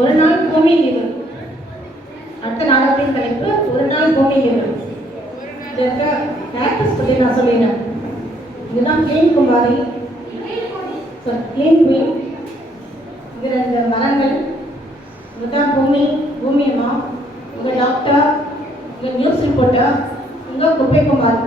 ஒரு நாள் பூமி லீவு. அடுத்த நாடகத்தின் தலைப்பு ஒரு நாள் பூமி லீவு. இதற்கு ஆக்டர்ஸ் பற்றி நான் சொல்லினேன். இதுதான் கிளீன் குமாரி, கிளீன் குயின். இது ரெண்டு மரங்கள். இதுதான் பூமி, பூமி அம்மா. இங்கே டாக்டர், இங்கே நியூஸ் ரிப்போர்ட்டர், இங்கே குப்பை குமார்.